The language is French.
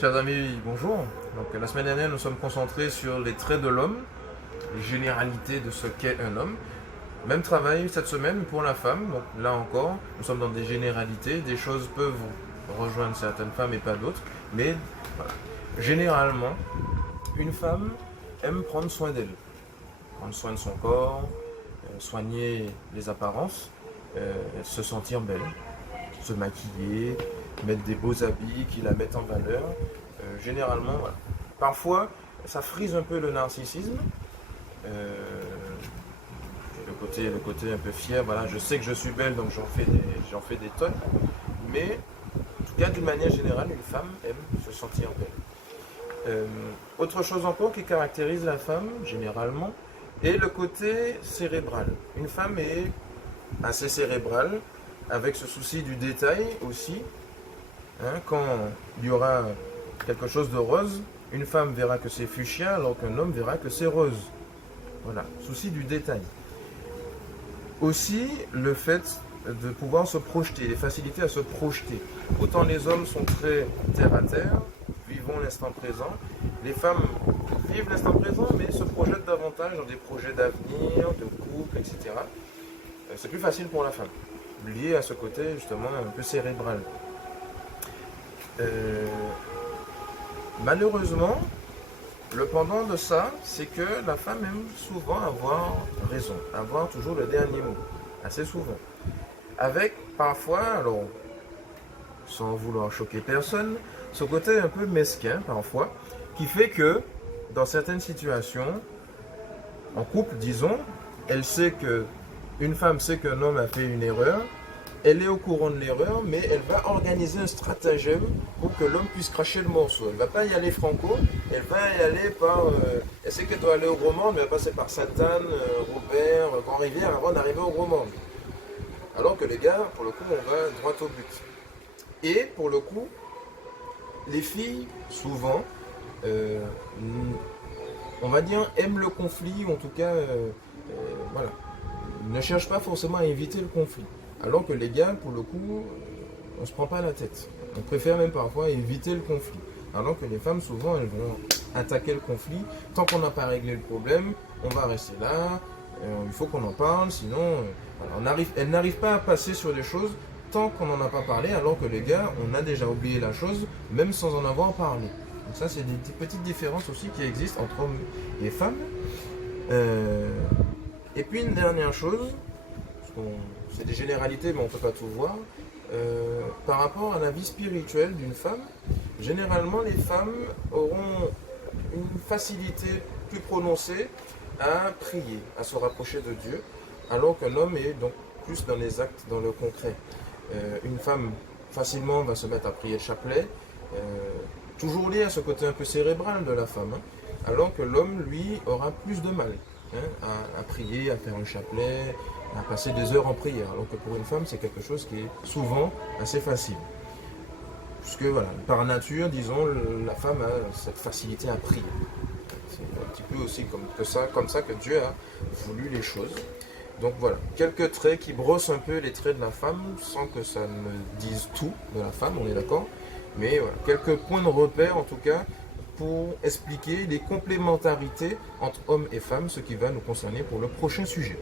Chers amis, bonjour. Donc, la semaine dernière, nous sommes concentrés sur les traits de l'homme, les généralités de ce qu'est un homme. Même travail cette semaine pour la femme. Donc là encore, nous sommes dans des généralités. Des choses peuvent rejoindre certaines femmes et pas d'autres. Mais voilà. Généralement, une femme aime prendre soin d'elle. Prendre soin de son corps, soigner les apparences, se sentir belle, se maquiller, mettre des beaux habits qui la mettent en valeur. Généralement, voilà. Parfois, ça frise un peu le narcissisme. Euh, le côté un peu fier, voilà, je sais que je suis belle, donc j'en fais des tonnes. Mais, en tout cas, d'une manière générale, une femme aime se sentir belle. Autre chose encore qui caractérise la femme, généralement, est le côté cérébral. Une femme est assez cérébrale, avec ce souci du détail aussi. Quand il y aura quelque chose de rose, une femme verra que c'est fuchsia, alors qu'un homme verra que c'est rose. Voilà, souci du détail. Aussi, le fait de pouvoir se projeter, les facilités à se projeter. Autant les hommes sont très terre à terre, vivons l'instant présent. Les femmes vivent l'instant présent, mais se projettent davantage dans des projets d'avenir, de couple, etc. C'est plus facile pour la femme, lié à ce côté justement un peu cérébral. Malheureusement, le pendant de ça, c'est que la femme aime souvent avoir raison, avoir toujours le dernier mot, assez souvent. Avec parfois, alors, sans vouloir choquer personne, ce côté un peu mesquin parfois, qui fait que, dans certaines situations, en couple, disons, elle sait que, une femme sait qu'un homme a fait une erreur, elle est au courant de l'erreur, mais elle va organiser un stratagème pour que l'homme puisse cracher le morceau. Elle ne va pas y aller franco, elle va y aller par... elle sait qu'elle doit aller au Gros Monde, mais elle va passer par Sainte-Anne, Robert, Grand-Rivière avant d'arriver au Gros Monde. Alors que les gars, pour le coup, on va droit au but. Et pour le coup, les filles, souvent, on va dire, aiment le conflit, ou en tout cas, voilà, ne cherchent pas forcément à éviter le conflit. Alors que les gars, pour le coup, on ne se prend pas la tête. On préfère même parfois éviter le conflit. Alors que les femmes, souvent, elles vont attaquer le conflit. Tant qu'on n'a pas réglé le problème, on va rester là. Il faut qu'on en parle, sinon, voilà, elles n'arrivent pas à passer sur des choses tant qu'on n'en a pas parlé. Alors que les gars, on a déjà oublié la chose, même sans en avoir parlé. Donc ça, c'est des petites différences aussi qui existent entre hommes et femmes. Et puis une dernière chose, c'est des généralités, mais on ne peut pas tout voir. Par rapport à la vie spirituelle d'une femme, généralement les femmes auront une facilité plus prononcée à prier, à se rapprocher de Dieu, alors qu'un homme est donc plus dans les actes, dans le concret. Une femme facilement va se mettre à prier le chapelet, toujours lié à ce côté un peu cérébral de la femme, alors que l'homme, lui, aura plus de mal à prier, à faire un chapelet, à passer des heures en prière, alors que pour une femme, c'est quelque chose qui est souvent assez facile. Puisque, voilà, par nature, disons, la femme a cette facilité à prier. C'est un petit peu aussi comme ça que Dieu a voulu les choses. Donc voilà, quelques traits qui brossent un peu les traits de la femme, sans que ça ne dise tout de la femme, on est d'accord. Mais voilà, quelques points de repère, en tout cas, pour expliquer les complémentarités entre hommes et femmes, ce qui va nous concerner pour le prochain sujet.